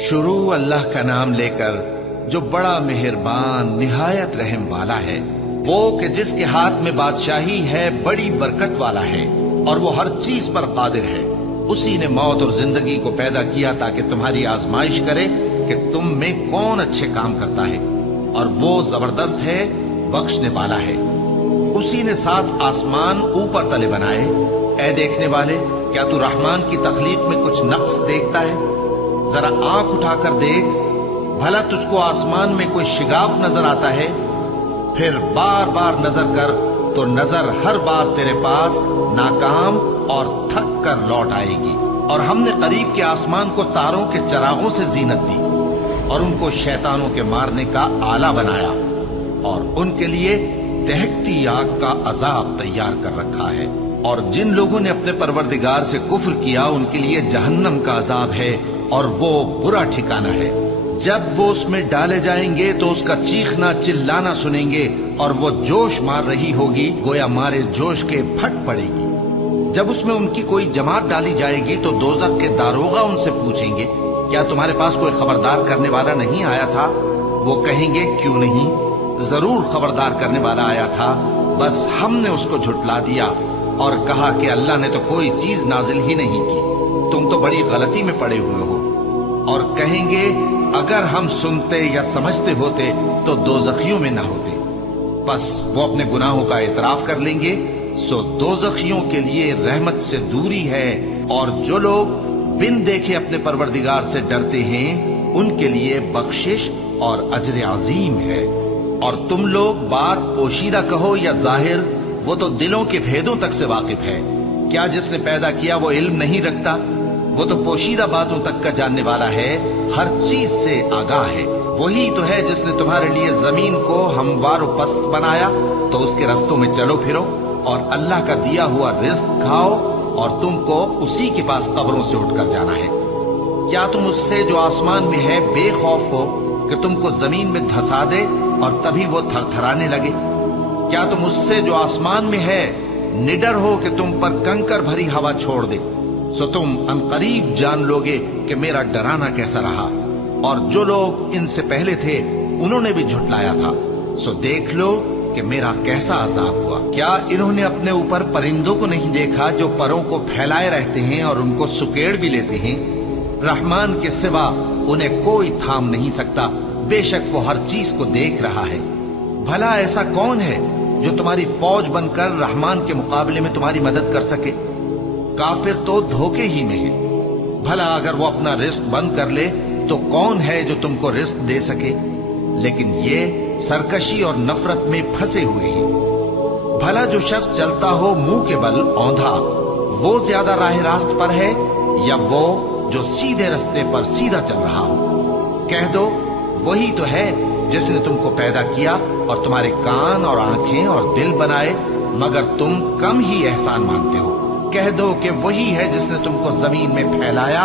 شروع اللہ کا نام لے کر جو بڑا مہربان نہایت رحم والا ہے، وہ کہ جس کے ہاتھ میں بادشاہی ہے، بڑی برکت والا ہے اور وہ ہر چیز پر قادر ہے۔ اسی نے موت اور زندگی کو پیدا کیا تاکہ تمہاری آزمائش کرے کہ تم میں کون اچھے کام کرتا ہے، اور وہ زبردست ہے، بخشنے والا ہے۔ اسی نے 7 آسمان اوپر تلے بنائے۔ اے دیکھنے والے، کیا تو رحمان کی تخلیق میں کچھ نقص دیکھتا ہے؟ ذرا آنکھ اٹھا کر دیکھ، بھلا تجھ کو آسمان میں کوئی شگاف نظر آتا ہے؟ پھر بار بار نظر کر تو نظر ہر بار تیرے پاس ناکام اور تھک کر لوٹ آئے گی۔ اور ہم نے قریب کے آسمان کو تاروں کے چراغوں سے زینت دی اور ان کو شیطانوں کے مارنے کا آلہ بنایا، اور ان کے لیے دہکتی آگ کا عذاب تیار کر رکھا ہے۔ اور جن لوگوں نے اپنے پروردگار سے کفر کیا، ان کے لیے جہنم کا عذاب ہے اور وہ برا ٹھکانہ ہے۔ جب وہ اس میں ڈالے جائیں گے تو اس کا چیخنا چلانا سنیں گے، اور وہ جوش مار رہی ہوگی، گویا مارے جوش کے پھٹ پڑے گی۔ جب اس میں ان کی کوئی جماعت ڈالی جائے گی تو دوزخ کے داروغہ ان سے پوچھیں گے، کیا تمہارے پاس کوئی خبردار کرنے والا نہیں آیا تھا؟ وہ کہیں گے، کیوں نہیں، ضرور خبردار کرنے والا آیا تھا، بس ہم نے اس کو جھٹلا دیا اور کہا کہ اللہ نے تو کوئی چیز نازل ہی نہیں کی، تم تو بڑی غلطی میں پڑے ہوئے ہو۔ اور کہیں گے، اگر ہم سنتے یا سمجھتے ہوتے تو دوزخیوں میں نہ ہوتے۔ بس وہ اپنے گناہوں کا اعتراف کر لیں گے، سو دوزخیوں کے لیے رحمت سے دوری ہے، اور جو لوگ بن دیکھے اپنے پروردگار سے ڈرتے ہیں، ان کے لیے بخشش اور اجر عظیم ہے۔ اور تم لوگ بات پوشیدہ کہو یا ظاہر، وہ تو دلوں کے بھیدوں تک سے واقف ہے۔ کیا جس نے پیدا کیا وہ علم نہیں رکھتا؟ وہ تو پوشیدہ باتوں تک کا جاننے والا ہے، ہر چیز سے آگاہ ہے۔ وہی تو ہے جس نے تمہارے لیے زمین کو ہموار و پست بنایا، تو اس کے رستوں میں چلو پھرو، اور اللہ کا دیا ہوا رزق کھاؤ، اور تم کو اسی کے پاس قبروں سے اٹھ کر جانا ہے۔ کیا تم اس سے جو آسمان میں ہے بے خوف ہو کہ تم کو زمین میں دھسا دے اور تبھی وہ تھر تھرانے لگے؟ کیا تم اس سے جو آسمان میں ہے نڈر ہو کہ تم پر کنکر بھری ہوا چھوڑ دے؟ سو تم عنقریب جان لوگے کہ میرا ڈرانا کیسا رہا۔ اور جو لوگ ان سے پہلے تھے انہوں نے بھی جھٹلایا تھا، سو دیکھ لو کہ میرا کیسا عذاب ہوا۔ کیا انہوں نے اپنے اوپر پرندوں کو نہیں دیکھا جو پروں کو پھیلائے رہتے ہیں اور ان کو سکیڑ بھی لیتے ہیں؟ رحمان کے سوا انہیں کوئی تھام نہیں سکتا، بے شک وہ ہر چیز کو دیکھ رہا ہے۔ بھلا ایسا کون ہے جو تمہاری فوج بن کر رحمان کے مقابلے میں تمہاری مدد کر سکے؟ کافر تو دھوکے ہی میں ہے۔ بھلا اگر وہ اپنا رزق بند کر لے تو کون ہے جو تم کو رزق دے سکے؟ لیکن یہ سرکشی اور نفرت میں پھنسے ہوئے ہیں۔ بھلا جو شخص چلتا ہو منہ کے بل اوندھا، وہ زیادہ راہ راست پر ہے یا وہ جو سیدھے رستے پر سیدھا چل رہا ہو؟ کہہ دو، وہی تو ہے جس نے تم کو پیدا کیا اور تمہارے کان اور آنکھیں اور دل بنائے، مگر تم کم ہی احسان مانتے ہو۔ کہہ دو کہ وہی ہے جس نے تم کو زمین میں پھیلایا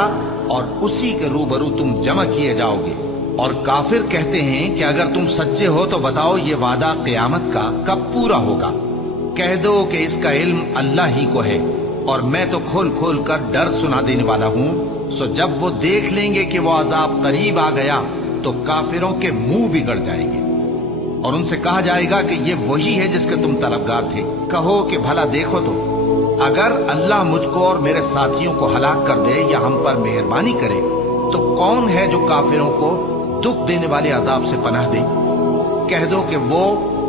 اور اسی کے روبرو تم جمع کیے جاؤ گے۔ اور کافر کہتے ہیں کہ اگر تم سچے ہو تو بتاؤ یہ وعدہ قیامت کا کب پورا ہوگا؟ کہہ دو کہ اس کا علم اللہ ہی کو ہے، اور میں تو کھول کھول کر ڈر سنا دینے والا ہوں۔ سو جب وہ دیکھ لیں گے کہ وہ عذاب قریب آ گیا تو کافروں کے منہ بگڑ جائیں گے، اور ان سے کہا جائے گا کہ یہ وہی ہے جس کے تم طلبگار تھے۔ کہو کہ بھلا دیکھو تو، اگر اللہ مجھ کو اور میرے ساتھیوں کو ہلاک کر دے یا ہم پر مہربانی کرے تو کون ہے جو کافروں کو دکھ دینے والے عذاب سے پناہ دے؟ کہہ دو کہ وہ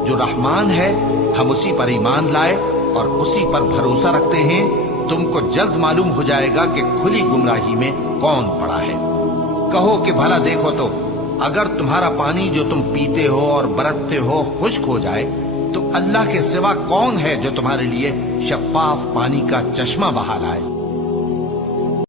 جو رحمان ہے، ہم اسی پر ایمان لائے اور اسی پر بھروسہ رکھتے ہیں۔ تم کو جلد معلوم ہو جائے گا کہ کھلی گمراہی میں کون پڑا ہے۔ کہو کہ بھلا دیکھو تو، اگر تمہارا پانی جو تم پیتے ہو اور برتتے ہو خشک ہو جائے تو اللہ کے سوا کون ہے جو تمہارے لیے شفاف پانی کا چشمہ بہا لائے؟